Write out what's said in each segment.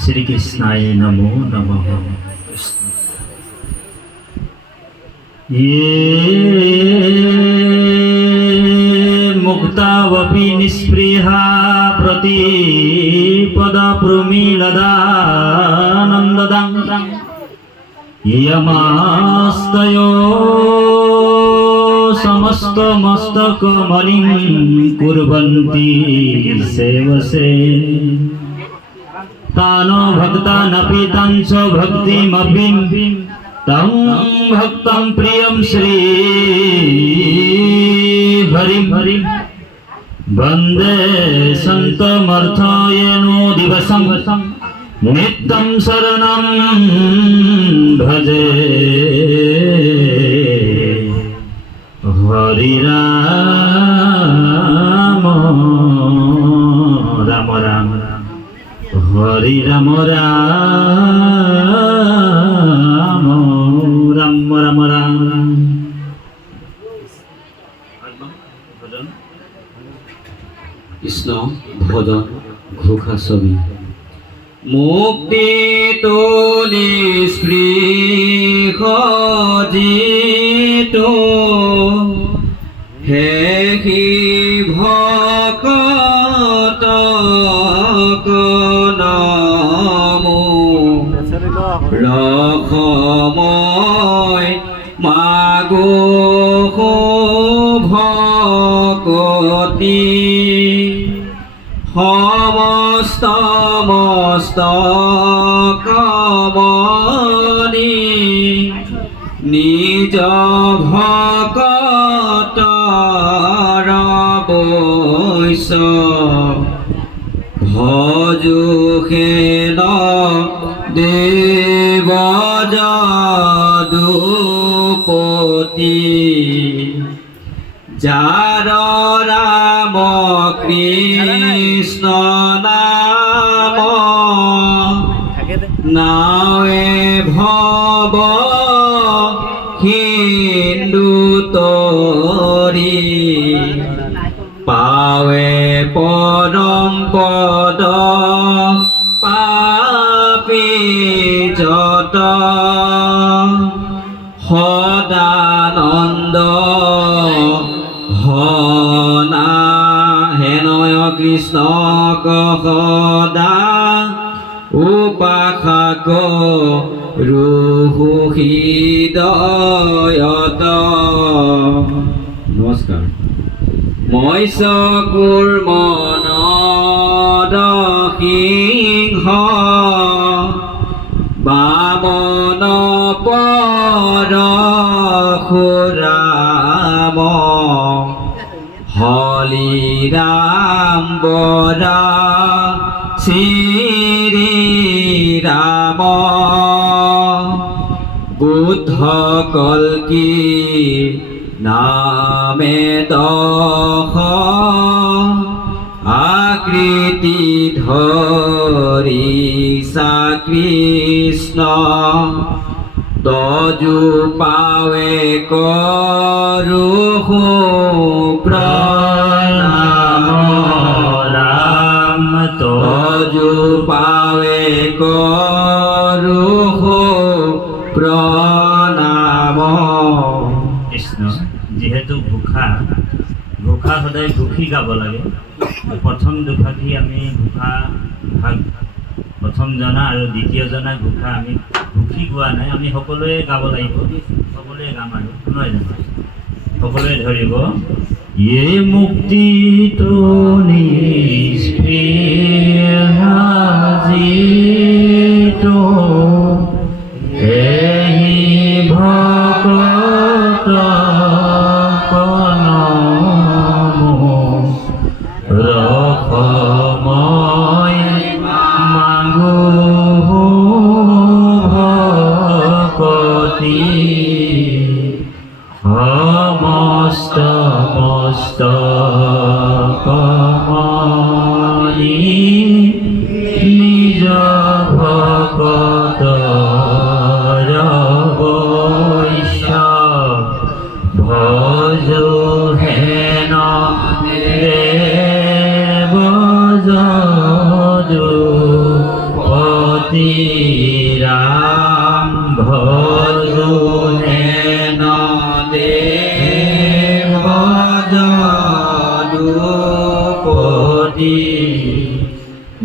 শ্রীকৃষ্ণায় নমো নমঃ। ये मुक्तावपि निःस्पृहा प्रतिपदा प्रमीलदानन्ददां यमास्तयो समस्तमस्तकमलिं कुर्वन्ति सेवसे तानो भक्तानपि तांच भक्तिमभिं तं भक्तं प्रियं श्री हरिं वन्दे सन्तमर्थयेनो दिवसं नित्यं शरणं भजे हरि राम राम राम हरि राम राम राम राम राम। কৃষ্ণ ভজন ঘোষা ছবি মুক্তি তো নিস্পৃহ জিতো হে ভকত নামো ৰসময় মাগো ভকতি সমস্ত মস্তকমণি নিজ ভকতৰ বৈশ্য ভজুষেণ দেৱ যদুপতি যাৰ ৰাম কৃষ্ণ নাম নাৱে ভৱ সিন্ধু তৰি পাৱে পৰম পদ পাপী যত সদানন্দ হনা হেনয় কৃষ্ণক সদা উপাসক হৃদয়ত। নমস্কাৰ। মৎস্য কুৰ্মন সিংহ বামন পৰশুৰাম হলিৰাম বৰা শ্ৰীৰাম বুদ্ধ কল্কি নামে দশ আকৃতি ধৰিছা কৃষ্ণ তজু পাৱে কৰোঁ প্ৰণাম ৰাম তজু পাৱে কৰোঁ প্ৰণাম। কৃষ্ণ যিহেতু ঘোষা সদায় ঘোষি গাব লাগে। প্ৰথম দুফাকি আমি ঘোষা ভাগ প্ৰথম জনা আৰু দ্বিতীয় জনা ঘোষা আমি ঘোষি গোৱা নাই, আমি সকলোৱে গাব লাগিব, সকলোৱে গাম আৰু নহয় জানো? সকলোৱে ধৰিব ইয়ে মুক্তি তো নিস্পৃহা জিতো এহি ভকত ৰসময় মাগো ভকতি সমস্ত মস্তকমণি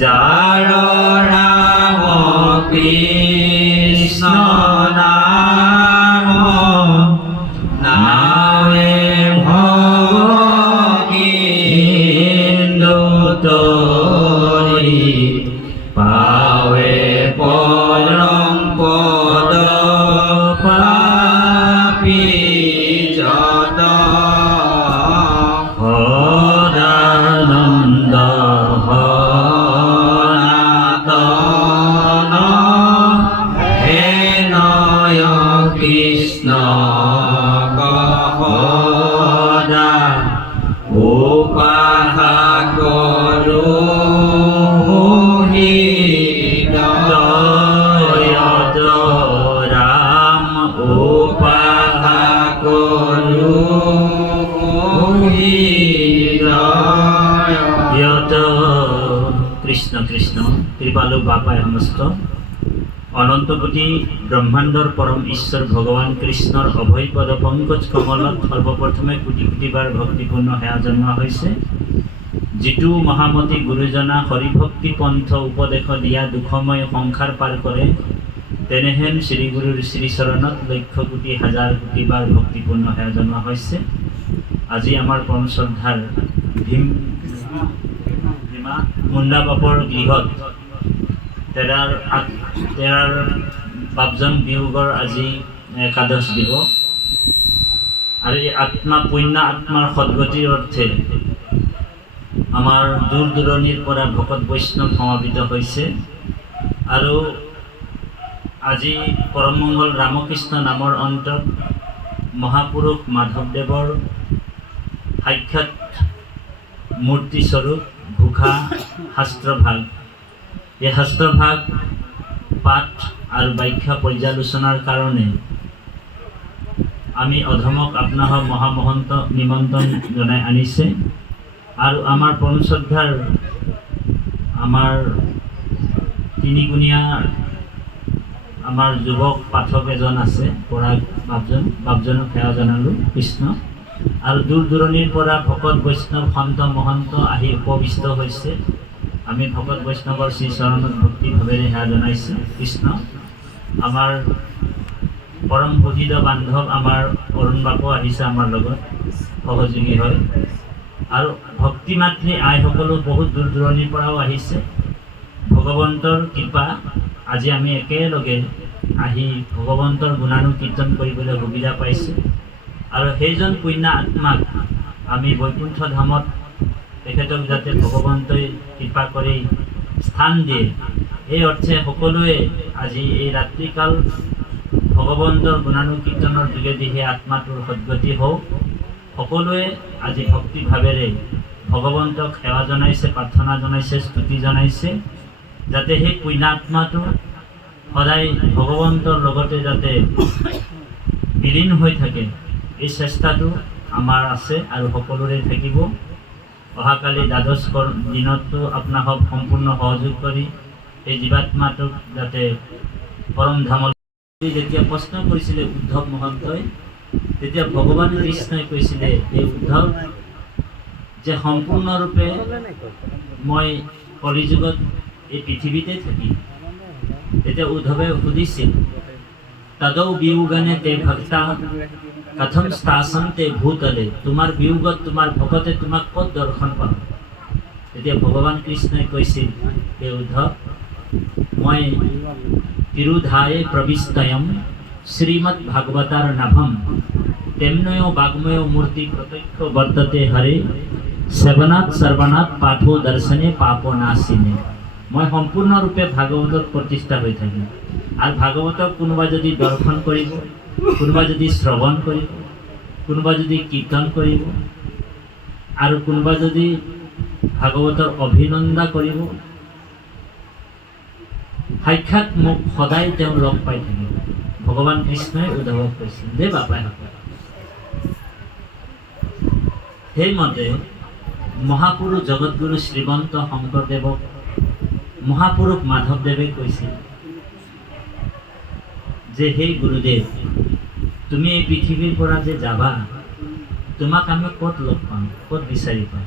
যাৰ নাম কৃষ্ণ নাম নামে ভগিন্দুতৰি পাৱে পৰম পদ পাপী যত সদানন্দ সনাতন হে নয় কৃষ্ণ সদা উপাসা কৰো হৃদয়ত ৰাম উপাসা কৰো হৃদয়ত কৃষ্ণ কৃষ্ণ কৃপালু বাপায় সমস্ত অনন্তপতি ব্ৰহ্মাণ্ডৰ পৰম ঈশ্বৰ ভগৱান কৃষ্ণৰ অভয়পদ পংকজ কমলত সৰ্বপ্ৰথমে কোটি কোটিবাৰ ভক্তিপূৰ্ণ সেৱা জনোৱা হৈছে। যিটো মহামতী গুৰুজনা হৰিভক্তি পন্থ উপদেশ দিয়া দুখময় সংসাৰ পাৰ কৰে, তেনেহেন শ্ৰীগুৰুৰ শ্ৰীচৰণত লক্ষ কোটি হাজাৰ কোটিবাৰ ভক্তিপূৰ্ণ সেৱা জনোৱা হৈছে। আজি আমাৰ পৰম শ্ৰদ্ধাৰ ভীমা মুণ্ডা বাপৰ গৃহত তেৰাৰ বাপজন বিয়োগৰ আজি একাদশ দিব আৰু এই আত্মা পুণ্য আত্মাৰ সদ্গতিৰ অৰ্থে আমাৰ দূৰ দূৰণিৰ পৰা ভকত বৈষ্ণৱ সমাবিত হৈছে। আৰু আজি পৰমমংগল ৰামকৃষ্ণ নামৰ অন্তত মহাপুৰুষ মাধৱদেৱৰ সাক্ষাৎ মূৰ্তিস্বৰূপ ঘোষা শাস্ত্ৰভাগ, এই শাস্ত্ৰভাগ পাঠ আৰু ব্যাখ্যা পৰ্যালোচনাৰ কাৰণে আমি অধমক আপোনাক মহামহন্ত নিমন্ত্ৰণ জনাই আনিছে। আৰু আমাৰ পৰম শ্ৰদ্ধাৰ আমাৰ তিনিগুণীয়া আমাৰ যুৱক পাঠক এজন আছে, পৰাগ বাপজনক সেৱা জনালোঁ কৃষ্ণ। আৰু দূৰ দূৰণিৰ পৰা ভকত বৈষ্ণৱ সন্ত মহন্ত আহি উপবিষ্ট হৈছে। আমি ভকত বৈষ্ণৱৰ শ্ৰীচৰণত ভক্তিভাৱেৰে সেৱা জনাইছোঁ কৃষ্ণ। আমাৰ পৰম পূজিত বান্ধৱ আমাৰ অৰুণ বাপু আহিছে আমাৰ লগত সহযোগী হয়। আৰু ভক্তি মাতৃ আইসকলো বহুত দূৰ দূৰণিৰ পৰাও আহিছে। ভগৱন্তৰ কৃপা আজি আমি একেলগে আহি ভগৱন্তৰ গুণানুকীৰ্তন কৰিবলৈ সুবিধা পাইছোঁ। আৰু সেইজন পুণ্য আত্মাক আমি বৈকুণ্ঠ ধামত তেখেতক যাতে ভগৱন্তই কৃপা কৰি স্থান দিয়ে, এই অৰ্থে সকলোৱে আজি এই ৰাত্ৰিকাল ভগৱন্তৰ গুণানুকীৰ্তনৰ যোগেদি সেই আত্মাটোৰ সদ্গতি হওক। সকলোৱে আজি ভক্তিভাৱেৰে ভগৱন্তক সেৱা জনাইছে, প্ৰাৰ্থনা জনাইছে, স্তুতি জনাইছে, যাতে সেই পুণ্যাত্মাটো সদায় ভগৱন্তৰ লগতে যাতে বিলীন হৈ থাকে, এই চেষ্টাটো আমাৰ আছে আৰু সকলোৰে থাকিব। অহাকালি দ্বাদশ দিনতো আপোনাক সম্পূৰ্ণ সহযোগ কৰি এই জীৱাত্মাটোক যাতে পৰম ধামলৈ, যেতিয়া প্ৰশ্ন কৰিছিলে উদ্ধৱ মহন্তই, তেতিয়া ভগৱান কৃষ্ণই কৈছিলে এই উদ্ধৱ যে সম্পূৰ্ণৰূপে মই কলিযুগত এই পৃথিৱীতে থাকিম। তেতিয়া উদ্ধৱে সুধিছিল তদৌ বিয়োগানে তে ভক্তা কথম স্থাসন তে ভূতলে, তোমাৰ বিয়োগত তোমাৰ ভকতে তোমাক ক'ত দৰ্শন পাব? তেতিয়া ভগৱান কৃষ্ণই কৈছিল এই উদ্ধৱ, মই তিৰুধায়ে প্ৰবিষ্টয়ম শ্ৰীমৎ ভাগৱতাৰ নাভম তেমনয় বাগ্ময় মূৰ্তি প্ৰত্যক্ষ বৰ্ততে হৰে সেৱনাত সৰ্বনাথ পাঠো দৰ্শনে পাপ নাশিনে। মই সম্পূৰ্ণৰূপে ভাগৱতত প্ৰতিষ্ঠা হৈ থাকিম। আৰু ভাগৱতক কোনোবা যদি দৰ্শন কৰিব, কোনোবা যদি শ্ৰৱণ কৰিব, কোনোবা যদি কীৰ্তন কৰিব, আৰু কোনোবা যদি ভাগৱতৰ অভিনন্দা কৰিব, সাক্ষাৎ মোক সদায় তেওঁ লগ পাই থাকিব। ভগৱান কৃষ্ণই উদ্ধৱক কৈছিল দে বাপাই সকল। সেইমতে মহাপুৰুষ জগতগুৰু শ্ৰীমন্ত শংকৰদেৱক মহাপুৰুষ মাধৱদেৱে কৈছিল যে হে গুৰুদেৱ, তুমি এই পৃথিৱীৰ পৰা যে যাবা, তোমাক আমি ক'ত লগ পাম, ক'ত বিচাৰি পাম?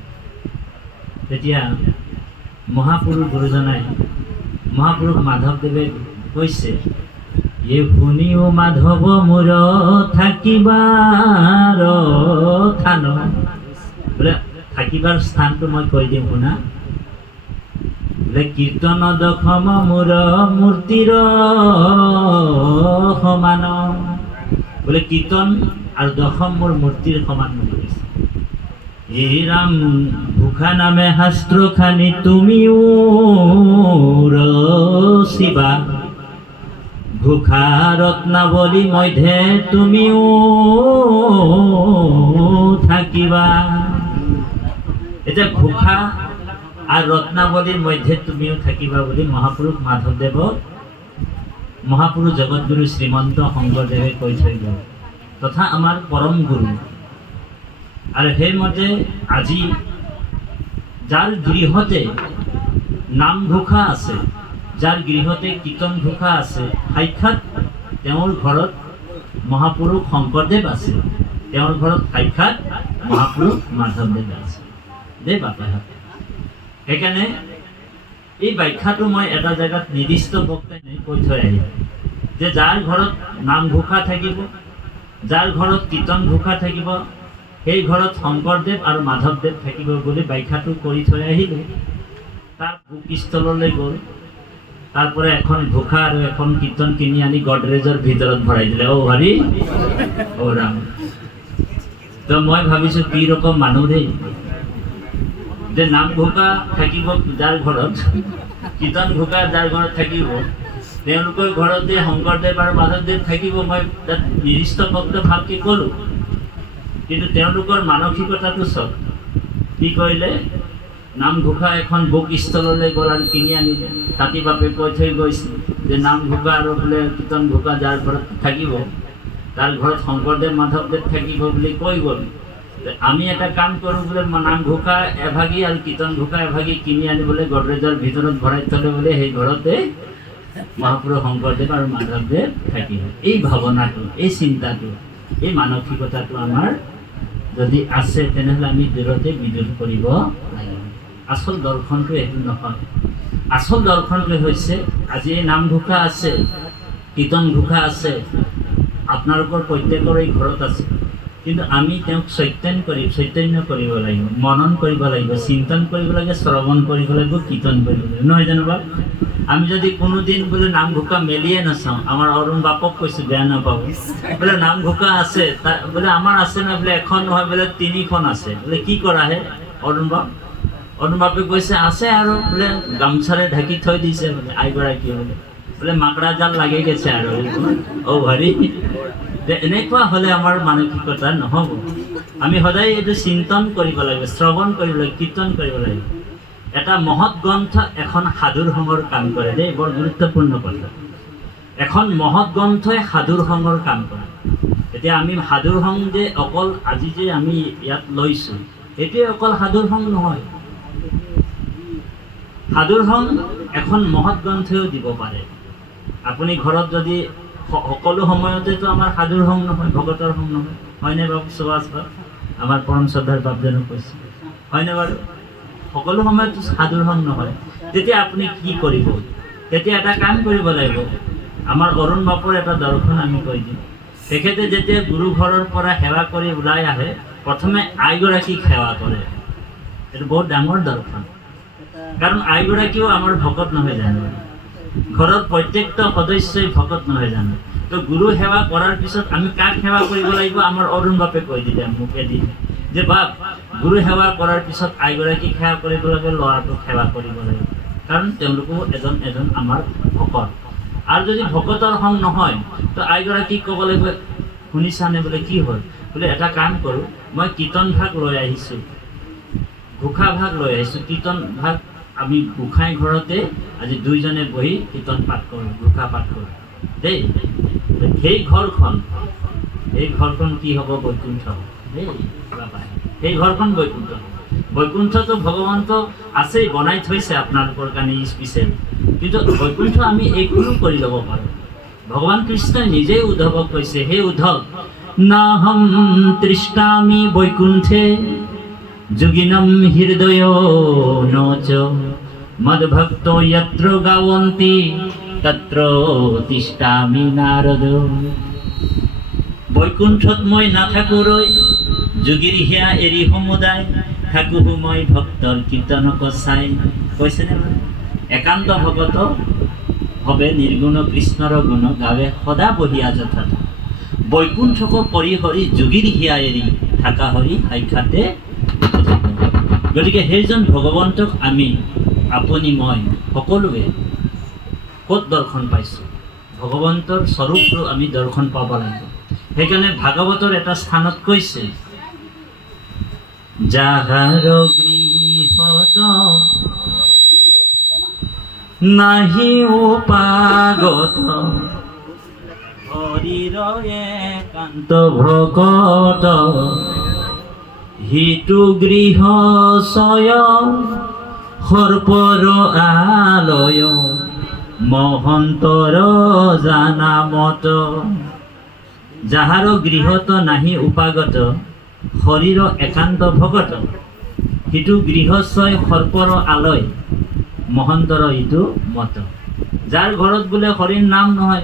তেতিয়া মহাপুৰুষ গুৰুজনাই মহাপুৰুষ মাধৱদেৱে কৈছে, এ শুনিও মাধৱ মোৰ থাকিবাৰ থান, বোলে থাকিবাৰ স্থানটো মই কৈ দিম শুনা। বোলে কীৰ্তন দশম মোৰ মূৰ্তিৰ সমান, বোলে কীৰ্তন আৰু দশম মোৰ মূৰ্তিৰ সমান বুলি কৈছে। এই ৰাম ভুখা নামে শাস্ত্ৰ খানি তুমিও ৰচিবা, ভুখা ৰত্নাৱলী মধ্যে তুমিও থাকিবা। এতিয়া ভুখা আৰু ৰত্নাৱলীৰ মধ্যে তুমিও থাকিবা বুলি মহাপুৰুষ মাধৱদেৱক মহাপুৰুষ জগতগুৰু শ্ৰীমন্ত শংকৰদেৱে কৈ থৈ গ'ল, তথা আমাৰ পৰম গুৰু। আৰু সেইমতে আজি যাৰ গৃহতে নামঘোষা আছে, যাৰ গৃহতে কীৰ্তন ঘোষা আছে, সাক্ষাৎ তেওঁৰ ঘৰত মহাপুৰুষ শংকৰদেৱ আছে, তেওঁৰ ঘৰত সাক্ষাৎ মহাপুৰুষ মাধৱদেৱ আছে দেই বাপাহঁত। সেইকাৰণে এই ব্যাখ্যাটো মই এটা জেগাত নিৰ্দিষ্ট বক্তাই কৈ থৈ আহিলোঁ যে যাৰ ঘৰত নামঘোষা থাকিব, যাৰ ঘৰত কীৰ্তন ঘোষা থাকিব, সেই ঘৰত শংকৰদেৱ আৰু মাধৱদেৱ থাকিব বুলি ব্যাখ্যাটো কৰি থৈ আহিলোঁ। তাৰ বুকস্থললৈ গ'ল, তাৰপৰা এখন ঘোষা আৰু এখন কীৰ্তন কিনি আনি গডৰেজৰ ভিতৰত ভৰাই দিলে। অ' হৰি অ' ৰাম। তো মই ভাবিছোঁ কি ৰকম মানুহ দেই, যে নাম ঘোষা থাকিব যাৰ ঘৰত, কীৰ্তন ঘোষা যাৰ ঘৰত থাকিব, তেওঁলোকৰ ঘৰতে শংকৰদেৱ আৰু মাধৱদেৱ থাকিব। মই তাত নিৰ্দিষ্ট বক্ত ভালকৈ ক'লোঁ, কিন্তু তেওঁলোকৰ মানসিকতাটো চব কি কৰিলে, নামঘোষা এখন বুক ষ্টললৈ গ'ল আৰু কিনি আনিলে। তাতি বাপে কৈ থৈ গৈছে যে নামঘোষা আৰু বোলে কীৰ্তন ঘোষা যাৰ ঘৰত থাকিব, তাৰ ঘৰত শংকৰদেৱ মাধৱদেৱ থাকিব বুলি কৈ গ'ল। আমি এটা কাম কৰোঁ, বোলে নামঘোষা এভাগি আৰু কীৰ্তন ঘোষা এভাগি কিনি আনিবলৈ গডৰেজৰ ভিতৰত ভৰাই থ'লে বোলে সেই ঘৰতে মহাপুৰুষ শংকৰদেৱ আৰু মাধৱদেৱ থাকিব। এই ভাৱনাটো, এই চিন্তাটো, এই মানসিকতাটো আমাৰ যদি আছে, তেনেহ'লে আমি দূৰতে বিদ্ৰোহ কৰিব লাগিব। আচল দৰ্শনটো এইটো নহয়। আচল দৰ্শনটো হৈছে, আজি এই নামঘোষা আছে, কীৰ্তন ঘোষা আছে, আপোনালোকৰ প্ৰত্যেকৰে ঘৰত আছে, কিন্তু আমি তেওঁক চৈতন্য কৰিব লাগিব, মনন কৰিব লাগিব, চিন্তন কৰিব লাগে, শ্ৰৱণ কৰিব লাগিব, কীৰ্তন কৰিব লাগিব, নহয় জানো বাৰু? আমি যদি কোনোদিন বোলে নামঘোষা মেলিয়ে নাচাওঁ, আমাৰ অৰুণ বাপক কৈছোঁ, বেয়া নাপাব, বোলে নামঘোষা আছে, বোলে আমাৰ আছে না, বোলে এখন নহয় বোলে 3খন আছে, বোলে কি কৰা হে অৰুণ বাপে কৈছে আছে, আৰু বোলে গামোচাৰে ঢাকি থৈ দিছে বোলে আইগৰাকী, বোলে মাকৰা জাল লাগি গেছে আৰু অ' হৰি। এনেকুৱা হ'লে আমাৰ মানসিকতা নহ'ব। আমি সদায় এইটো চিন্তন কৰিব লাগিব, শ্ৰৱণ কৰিব লাগিব, কীৰ্তন কৰিব লাগিব। এটা মহৎ গ্ৰন্থ এখন সাধুৰ সংগৰ কাম কৰে দেই, বৰ গুৰুত্বপূৰ্ণ কথা। এখন মহৎ গ্ৰন্থই সাধুৰ সংগৰ কাম কৰে। এতিয়া আমি সাধুৰ সংগ যে অকল আজি যে আমি ইয়াত লৈছোঁ, এইটোৱে অকল সাধুৰ সংগ নহয়। সাধুৰ সংগ এখন মহৎ গ্ৰন্থইও দিব পাৰে। আপুনি ঘৰত যদি সকলো সময়তেতো আমাৰ সাধুৰ সংগ নহয়, ভগতৰ সংগ নহয়, হয়নে বাৰু? সুভাষ আমাৰ পৰম শ্ৰদ্ধাৰ বাপজনক কৈছে, হয়নে বাৰু? সকলো সময়তো সাধুৰ সংগ নহয়। তেতিয়া আপুনি কি কৰিব? তেতিয়া এটা কাম কৰিব লাগিব। আমাৰ অৰুণ বাপৰ এটা দৰ্শন আমি কৈ দিম। তেখেতে যেতিয়া গুৰু ঘৰৰ পৰা সেৱা কৰি ওলাই আহে, প্ৰথমে আইগৰাকীক সেৱা কৰে। এইটো বহুত ডাঙৰ দৰ্শন, কাৰণ আইগৰাকীও আমাৰ ভকত নহয় জানো? ঘৰৰ প্ৰত্যেকটা সদস্যই ভকত নহয় জানো? তো গুৰু সেৱা কৰাৰ পিছত আমি কাক সেৱা কৰিব লাগিব? আমাৰ অৰুণ বাপে কৈ দিলে, মোকে দিলে যে বাপ, গুৰু সেৱা কৰাৰ পিছত আইগৰাকীক সেৱা কৰিব লাগে, ল'ৰাটোক সেৱা কৰিব লাগে, কাৰণ তেওঁলোকো এজন এজন আমাৰ ভকত। আৰু যদি ভকতৰ সংগ নহয়, তো আইগৰাকীক ক'ব লাগিব, শুনিছানে বোলে কি হ'ল? বোলে এটা কাম কৰোঁ, মই কীৰ্তন ভাগ লৈ আহিছোঁ, ঘোষা ভাগ লৈ আহিছোঁ, কীৰ্তন ভাগ আমি গোসাঁই ঘৰতে আজি দুইজনে বহি কীৰ্তন পাঠ কৰোঁ, ঘোষা পাঠ কৰোঁ দেই। সেই ঘৰখন কি হ'ব? বৈকুণ্ঠ দেই বাবা। সেই ঘৰখন বৈকুণ্ঠ। বৈকুণ্ঠটো ভগৱন্ত আছেই, বনাই থৈছে আপোনালোকৰ কাৰণে স্পেচিয়েল, কিন্তু বৈকুণ্ঠ আমি এইখনো কৰি ল'ব পাৰোঁ। ভগৱান কৃষ্ণই নিজেই উদ্ধৱক কৈছে, হে উদ্ধৱ, নাহম তৃষ্ণামি বৈকুণ্ঠে যোগিনম হৃদয় নচ মদ্ভক্ত যত্ৰ গাৱন্তি তত্ৰ তিষ্ঠামি নাৰদ। বৈকুণ্ঠত মই নাথাকোঁৰৈ, যোগীৰ হিয়া এৰি সমুদায়, থাকোঁ মই ভক্তৰ কীৰ্তনক চাই। কৈছেনে? একান্ত ভগত হবে নিৰ্গুণ কৃষ্ণৰ গুণ, গাৱে সদা বহিয়া যথাৰ্থ। বৈকুণ্ঠক পৰিহৰি যোগীৰ হিয়া এৰি, থাকা হৰি সাক্ষাতে। গতিকে সেইজন ভগৱন্তক আমি, আপুনি মই সকলোৱে ক'ত দৰ্শন পাইছোঁ? ভগৱন্তৰ স্বৰূপটো আমি দৰ্শন পাব লাগিব। সেইকাৰণে ভাগৱতৰ এটা স্থানত কৈছে, যাহাৰ গৃহত নাহি উপাগত, হৰিৰ একান্ত ভকত, হিতু গৃহ ছয়, সৰ্পৰ আলয়, মহন্তৰ জানামত। যাহাৰ গৃহত নাহি উপাগত, হৰিৰ একান্ত ভকত, সিটো গৃহচয়, সৰ্পৰ আলয়, মহন্তৰ ইটো মত। যাৰ ঘৰত বোলে হৰিৰ নাম নহয়,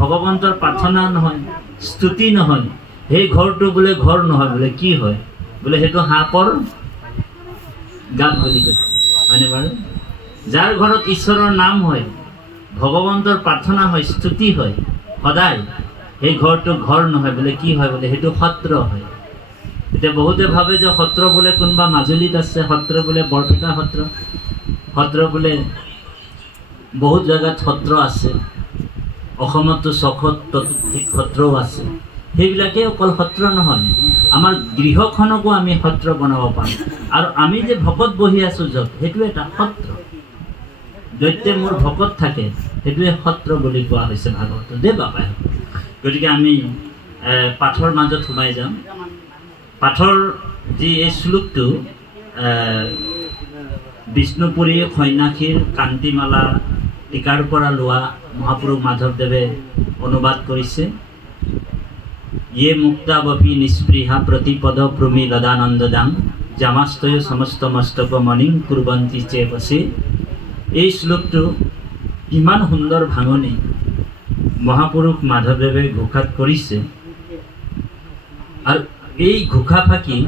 ভগৱন্তৰ প্ৰাৰ্থনা নহয়, স্তুতি নহয়, সেই ঘৰটো বোলে ঘৰ নহয়, বোলে কি হয়? বোলে সেইটো সাপৰ গাত বুলি কৈছে, হয়নে বাৰু? যাৰ ঘৰত ঈশ্বৰৰ নাম হয়, ভগৱন্তৰ প্ৰাৰ্থনা হয়, স্তুতি হয় সদায়, সেই ঘৰটো ঘৰ নহয়, বোলে কি হয়? বোলে সেইটো সত্ৰ হয়। এতিয়া বহুতে ভাবে যে সত্ৰ বোলে কোনোবা মাজুলীত আছে, সত্ৰ বোলে বৰপেটা সত্ৰ, সত্ৰ বোলে বহুত জেগাত সত্ৰ আছে, অসমতো ৬০০ সত্ৰও আছে। সেইবিলাকেই অকল সত্ৰ নহয়, আমাৰ গৃহখনকো আমি সত্ৰ বনাব পাৰোঁ। আৰু আমি যে ভকত বহি আছোঁ য'ত, সেইটো এটা সত্ৰ। দৈত্যে মোৰ ভকত থাকে, সেইটোৱে সত্ৰ বুলি কোৱা হৈছে ভাগৱত। দেই বাপাই, গতিকে আমি পাঠৰ মাজত সোমাই যাম। পাঠৰ যি এই শ্লোকটো বিষ্ণুপুৰী সন্যাসীৰ কান্তিমালা টীকাৰ পৰা লোৱা মহাপুৰুষ মাধৱদেৱে অনুবাদ কৰিছে। ইয়ে মুক্তাবপি নিস্পৃহা প্ৰতিপদ প্ৰমি লদানন্দদাং, জামাস্তয় সমস্ত মস্তক মণিং কুৰ্বন্তি চেবসে। এই শ্লোকটো ইমান সুন্দৰ ভাঙনি মহাপুৰুষ মাধৱদেৱে ঘোষাত কৰিছে। আৰু এই ঘোষা ফাঁকি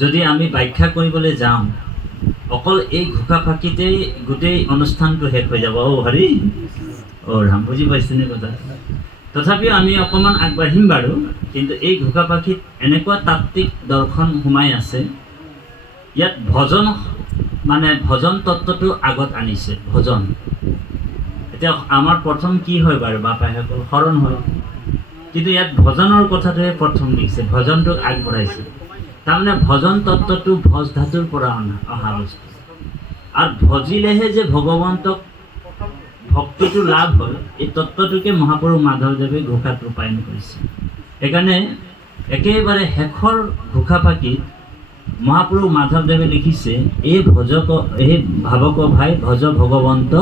যদি আমি ব্যাখ্যা কৰিবলৈ যাওঁ, অকল এই ঘোষা ফাঁকিতেই গোটেই অনুষ্ঠানটো শেষ হৈ যাব। হৰি ৰাম, বুজি পাইছেনে কথা? তথাপিও আমি অকণমান আগবাঢ়িম বাৰু। কিন্তু এই ঘোষা ফাঁকিত এনেকুৱা তাত্ত্বিক দৰ্শন সোমাই আছে। ইয়াত ভজন, মানে ভজন তত্ত্বটো আগত আনিছে। ভজন এতিয়া আমাৰ প্ৰথম কি হয় বাৰু বাপাইসকল? শৰণ হয়। কিন্তু ইয়াত ভজনৰ কথাটোহে প্ৰথম লিখিছে, ভজনটোক আগবঢ়াইছে। তাৰমানে ভজন তত্ত্বটো ভজ ধাতুৰ পৰা অহা বস্তু। আৰু ভজিলেহে যে ভগৱন্তক ভক্তিটো লাভ হয়, এই তত্ত্বটোকে মহাপুৰুষ মাধৱদেৱে ঘোষাত ৰূপায়ণ কৰিছে। সেইকাৰণে একেবাৰে শেষৰ ঘোষা ফাঁকিত মহাপুৰুষ মাধৱদেৱে লিখিছে, এই ভাৱক ভাই ভজ ভগৱন্ত